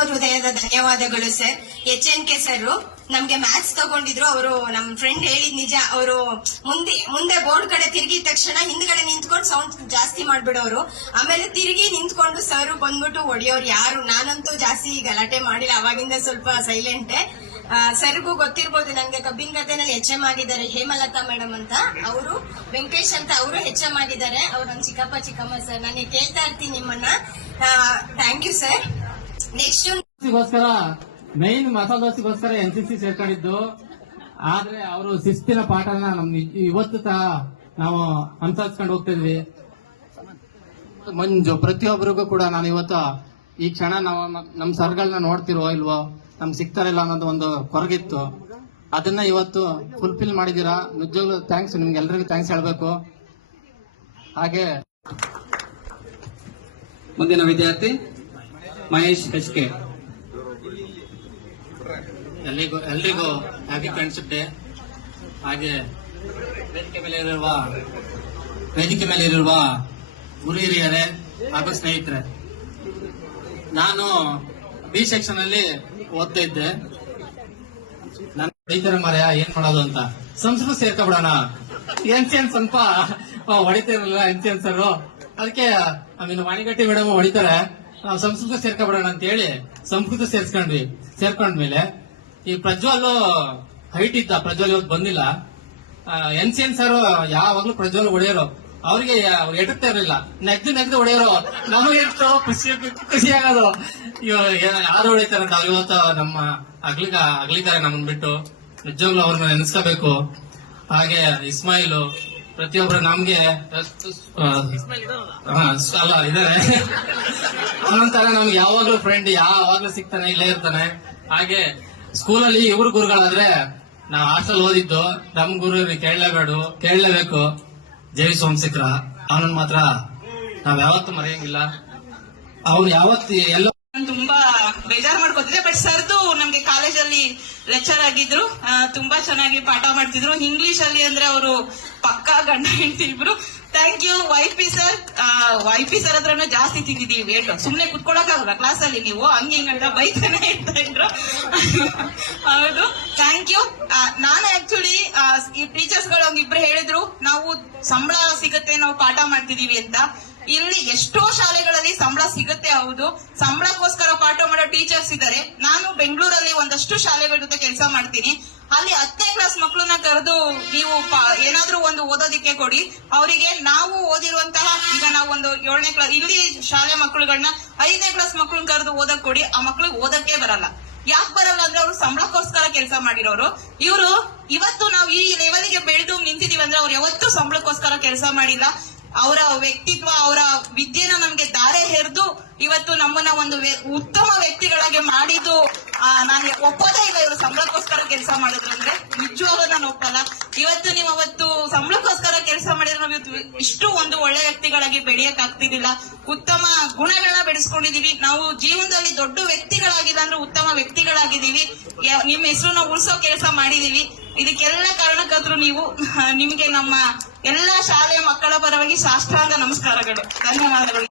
ತುಂಬಾ ಹೃದಯದ ಧನ್ಯವಾದಗಳು ಸರ್. HNK ಸರ್ ನಮ್ಗೆ ಮ್ಯಾಥ್ಸ್ ತಗೊಂಡಿದ್ರು. ಅವರು ನಮ್ ಫ್ರೆಂಡ್ ಹೇಳಿದ್ ನಿಜ. ಅವರು ಮುಂದೆ ಬೋರ್ಡ್ ಕಡೆ ತಿರುಗಿದ ತಕ್ಷಣ ಹಿಂದ್ಗಡೆ ನಿಂತ್ಕೊಂಡು ಸೌಂಡ್ ಜಾಸ್ತಿ ಮಾಡ್ಬಿಡೋರು. ಆಮೇಲೆ ತಿರುಗಿ ನಿಂತ್ಕೊಂಡು ಸರ್ ಬಂದ್ಬಿಟ್ಟು ಹೊಡಿಯೋರು. ಯಾರು ನಾನಂತೂ ಜಾಸ್ತಿ ಗಲಾಟೆ ಮಾಡಿಲ್ಲ, ಅವಾಗಿಂದ ಸ್ವಲ್ಪ ಸೈಲೆಂಟೇ. ಸರ್ಗೂ ಗೊತ್ತಿರ್ಬೋದು, ನನ್ಗೆ ಕಬ್ಬಿನ ಗದ್ದೆನಲ್ಲಿ HM ಆಗಿದ್ದಾರೆ ಹೇಮಲತಾ ಮೇಡಮ್ ಅಂತ. ಅವರು ವೆಂಕಟೇಶ್ ಅಂತ ಅವರು HM ಆಗಿದ್ದಾರೆ. ಅವ್ರು ನನ್ ಚಿಕ್ಕಮ್ಮ ಸರ್. ನನಗೆ ಕೇಳ್ತಾ ಇರ್ತೀನಿ ನಿಮ್ಮನ್ನ. Thank you sir. Next main masala ದೋಸೆಗೋಸ್ಕರ NCC ಸೇರ್ಕೊಂಡಿದ್ದು. ಆದ್ರೆ ಅವರು ಶಿಸ್ತಿನ ಪಾಠನ ಇವತ್ತು ನಾವು ಅನುಸರಿಸ್ಕೊಂಡು ಹೋಗ್ತಿದ್ವಿ. ಮಂಜು ಪ್ರತಿಯೊಬ್ಬರಿಗೂ ಕೂಡ ನಾನು ಇವತ್ತು ಈ ಕ್ಷಣ ನಾವು ನಮ್ ಸರ್ಗಳನ್ನ ನೋಡ್ತಿರೋ ಇಲ್ವೋ, ನಮ್ಗೆ ಸಿಗ್ತಾರಿಲ್ಲ ಅನ್ನೋದು ಒಂದು ಕೊರಗಿತ್ತು. ಅದನ್ನ ಇವತ್ತು ಫುಲ್ಫಿಲ್ ಮಾಡಿದೀರಾ. ನಿಜವಾಗ್ಲೂ ಥ್ಯಾಂಕ್ಸ್, ನಿಮ್ಗೆಲ್ರಿಗೂ ಥ್ಯಾಂಕ್ಸ್ ಹೇಳ್ಬೇಕು. ಹಾಗೆ ಮುಂದಿನ ವಿದ್ಯಾರ್ಥಿ ಮಹೇಶ್ HK. ಎಲ್ರಿಗೂ ಹ್ಯಾಪಿ ಫ್ರೆಂಡ್ಶಿಪ್ ಡೇ. ಹಾಗೆ ವೇದಿಕೆ ಮೇಲೆ ಇರುವ ಗುರು ಹಿರಿಯರೇ ಹಾಗೂ ಸ್ನೇಹಿತರೆ, ನಾನು B ಸೆಕ್ಷನ್ ಅಲ್ಲಿ ಓದ್ತಾ ಇದ್ದೆ. ನಾನು ಹೊಡಿತಾರೆ ಮಾರ್ಯ, ಏನ್ ಮಾಡೋದು ಅಂತ ಸಂಸ್ಕೃತ ಸೇರ್ಕೊಬಿಡೋಣ. NCN ಸ್ವಲ್ಪ ಹೊಡಿತಾ ಇರಲಿಲ್ಲ NCN ಸರ್. ಅದಕ್ಕೆ ವಾಣಿಗಟ್ಟಿ ಮೇಡಮ್ ಹೊಡಿತಾರೆ, ನಾವು ಸಂಸ್ಕೃತ ಸೇರ್ಕೊಬಿಡೋಣ ಅಂತ ಹೇಳಿ ಸಂಸ್ಕೃತ ಸೇರ್ಕೊಂಡ್ಮೇಲೆ ಈ ಪ್ರಜ್ವಲ್ ಹೈಟ್ ಇದ್ದ. ಪ್ರಜ್ವಲ್ ಇವತ್ತು ಬಂದಿಲ್ಲ. NCN ಸರ್ ಯಾವಾಗ್ಲೂ ಪ್ರಜ್ವಲ್ ಹೊಡೆಯೋರು. ಅವ್ರಿಗೆ ಎಟುತ್ತಾ ಇರಲಿಲ್ಲ, ನೆಗ್ದು ಹೊಡೆಯೋರು. ನಮಗೆ ಖುಷಿ ಆಗೋದು, ಯಾರು ಹೊಡಿತಾರೆ ಅಂತ. ಅವ್ರು ಇವತ್ತು ನಮ್ಮ ಅಗ್ಲಿದ್ದಾರೆ ನಮ್ಮನ್ ಬಿಟ್ಟು. ನಿಜವಾಗ್ಲೂ ಅವ್ರನ್ನ ನೆನೆಸ್ಕೋಬೇಕು. ಹಾಗೆ ಇಸ್ಮಾಯಿಲು ಪ್ರತಿಯೊಬ್ಬರು ನಮ್ಗೆ ಅಲ್ಲ ಇದಾರೆ. ಅವನಂತರ ನಮ್ಗೆ ಯಾವಾಗ್ಲೂ ಫ್ರೆಂಡ್, ಯಾವಾಗ್ಲೂ ಸಿಗ್ತಾನೆ, ಇಲ್ಲೇ ಇರ್ತಾನೆ. ಹಾಗೆ ಸ್ಕೂಲಲ್ಲಿ ಇವ್ರ ಗುರುಗಳಾದ್ರೆ ನಾವು ಹಾಸ್ಟೆಲ್ ಓದಿದ್ದು. ನಮ್ ಗುರು ಕೇಳಲೇಬೇಕು. ಜೈ ಸೋಮಶೇಖರ, ಅವನನ್ನ ಮಾತ್ರ ನಾವ್ ಯಾವತ್ತೂ ಮರೆಯಂಗಿಲ್ಲ. ಅವ್ರು ಯಾವತ್ತು ಎಲ್ಲ ತುಂಬಾ ಬೇಜಾರ್ ಮಾಡ್ಕೋತಿದ್ದೆ. ಬಟ್ ಸರ್ದು ನಮ್ಗೆ ಕಾಲೇಜಲ್ಲಿ ಲೆಕ್ಚರ್ ಆಗಿದ್ರು. ತುಂಬಾ ಚೆನ್ನಾಗಿ ಪಾಠ ಮಾಡ್ತಿದ್ರು. ಇಂಗ್ಲಿಷ್ ಅಲ್ಲಿ ಅಂದ್ರೆ ಅವರು ಪಕ್ಕಾ ಗಂಡ ಹೆಂಡತಿ ಇಬ್ರು. Thank you YP sir. YP sir ಹತ್ರನೂ ಜಾಸ್ತಿ ತಿಂದಿದೀವಿ ವೇಟ್. ಸುಮ್ನೆ ಕುತ್ಕೊಳಕ್ಕಾಗಲ್ಲ ಕ್ಲಾಸ್ ಅಲ್ಲಿ, ನೀವು ಹಂಗಿಂಗಂತ ಬೈತಾನೆ ಇರ್ತಾ ಇದ್ರು. ಹೌದು, ಥ್ಯಾಂಕ್ ಯು. ನಾನು ಆಕ್ಚುಲಿ ಈ ಟೀಚರ್ಸ್ ಗಳು ಒಂದಿಬ್ರು ಹೇಳಿದ್ರು, ನಾವು ಸಂಬಳ ಸಿಗತ್ತೆ, ನಾವು ಪಾಠ ಮಾಡ್ತಿದೀವಿ ಅಂತ. ಇಲ್ಲಿ ಎಷ್ಟೋ ಶಾಲೆಗಳಲ್ಲಿ ಸಂಬಳ ಸಿಗುತ್ತೆ, ಹೌದು. ಸಂಬಳಕ್ಕೋಸ್ಕರ ಪಾಠ ಮಾಡೋ ಟೀಚರ್ಸ್ ಇದ್ದಾರೆ. ನಾನು ಬೆಂಗಳೂರಲ್ಲಿ ಒಂದಷ್ಟು ಶಾಲೆಗಳ ಜೊತೆ ಕೆಲಸ ಮಾಡ್ತೀನಿ. ಅಲ್ಲಿ 10ನೇ ಕ್ಲಾಸ್ ಮಕ್ಕಳನ್ನ ಕರೆದು ನೀವು ಏನಾದ್ರೂ ಒಂದು ಓದೋದಿಕ್ಕೆ ಕೊಡಿ. ಅವರಿಗೆ ನಾವು ಓದಿರುವಂತಹ, ಈಗ ನಾವು ಒಂದು 7ನೇ ಕ್ಲಾಸ್ ಇಲ್ಲಿ ಶಾಲೆ ಮಕ್ಕಳುಗಳನ್ನ 5ನೇ ಕ್ಲಾಸ್ ಮಕ್ಕಳನ್ನ ಕರೆದು ಓದಕ್ ಕೊಡಿ. ಆ ಮಕ್ಳಿಗೆ ಓದಕ್ಕೆ ಬರಲ್ಲ. ಯಾಕೆ ಬರಲ್ಲ ಅಂದ್ರೆ ಅವ್ರು ಸಂಬಳಕ್ಕೋಸ್ಕರ ಕೆಲಸ ಮಾಡಿರೋರು. ಇವರು ಇವತ್ತು ನಾವು ಈ ಲೆವೆಲ್ಗೆ ಬೆಳೆದು ನಿಂತಿದೀವಿ ಅಂದ್ರೆ ಅವ್ರು ಯಾವತ್ತೂ ಸಂಬಳಕ್ಕೋಸ್ಕರ ಕೆಲಸ ಮಾಡಿಲ್ಲ. ಅವರ ವ್ಯಕ್ತಿತ್ವ, ಅವರ ವಿದ್ಯೆನ ನಮ್ಗೆ ಧಾರೆ ಎರೆದು ಇವತ್ತು ನಮ್ಮನ್ನ ಒಂದು ಉತ್ತಮ ವ್ಯಕ್ತಿಗಳಾಗಿ ಮಾಡಿದ್ದು ನಾನು ಒಪ್ಪೋದೇ ಇಲ್ಲ. ಇವರು ಸಂಬಳಕ್ಕೋಸ್ಕರ ಕೆಲಸ ಮಾಡಿದ್ರು ಅಂದ್ರೆ ನಿಜವಾಗ್ಲೂ ನಾನು ಒಪ್ಪಲ್ಲ. ಇವತ್ತು ನೀವು ಅವತ್ತು ಸಂಬಳಕ್ಕೋಸ್ಕರ ಕೆಲಸ ಮಾಡಿದ್ರೆ ನಾವು ಇವತ್ತು ಇಷ್ಟು ಒಂದು ಒಳ್ಳೆ ವ್ಯಕ್ತಿಗಳಾಗಿ ಬೆಳೆಯಕ್ ಆಗ್ತಿರ್ಲಿಲ್ಲ. ಉತ್ತಮ ಗುಣಗಳನ್ನ ಬೆಳೆಸ್ಕೊಂಡಿದೀವಿ. ನಾವು ಜೀವನದಲ್ಲಿ ದೊಡ್ಡ ವ್ಯಕ್ತಿಗಳಾಗಿಲ್ಲ ಅಂದ್ರೆ ಉತ್ತಮ ವ್ಯಕ್ತಿಗಳಾಗಿದ್ದೀವಿ. ನಿಮ್ಮ ಹೆಸರು ನಾವು ಉಳಿಸೋ ಕೆಲಸ ಮಾಡಿದೀವಿ. ಇದಕ್ಕೆಲ್ಲ ಕಾರಣಕರ್ತರು ನೀವು. ನಿಮ್ಗೆ ನಮ್ಮ ಎಲ್ಲಾ ಶಾಲೆಯ ಮಕ್ಕಳ ಪರವಾಗಿ ಸಾಷ್ಟಾಂಗ ನಮಸ್ಕಾರಗಳು, ಧನ್ಯವಾದಗಳು.